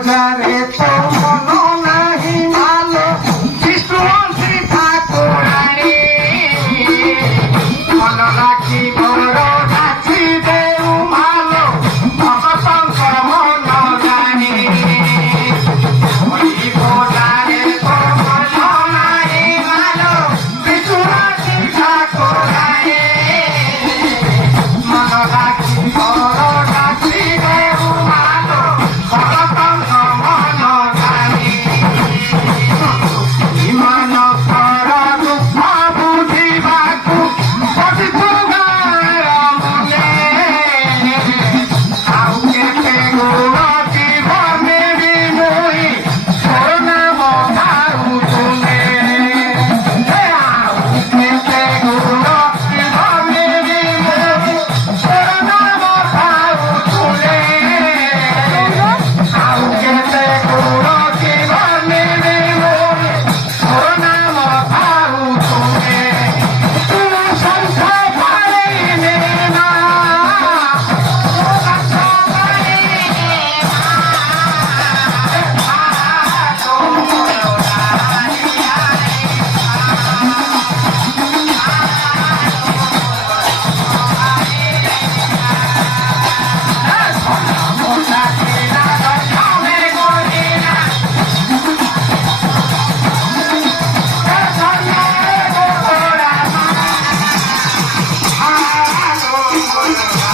বোঝারে তো মনো নাহি ভালো বিষ্ণুমন্ত্রী ঠাকুরানী মন রাখি বড় রাখি দেউ ভালো ভগতঙ্কর মন জানি ওই বোঝারে তো মনো নাহি ভালো বিষ্ণুমন্ত্রী ঠাকুরানী মন রাখি বড় রাখি দেউ ভালো ভগতঙ্কর মন জানি ইমান কর দুঃখ বুঝিবাকু বসিছু গাঁর মূলে ଆଉ କେତେ ଗୁଣ ଜୀବନେ ବି ମୁଇଁ ତୋର ନାମ ଧାରୁଛୁନେ ଆଉ କେତେ ଗୁଣ ଜୀବନେ ବି ମୁଇଁ ତୋର ନାମ ଧାରୁଛୁନେ ଆଉ କେତେ ଗୁଣ ଜୀବନେ ବି ମୁଇଁ ତୋର ନାମ ଧାରୁଛୁନେ ତୁ ସଂସାର ପାଇନେ ନା Oh,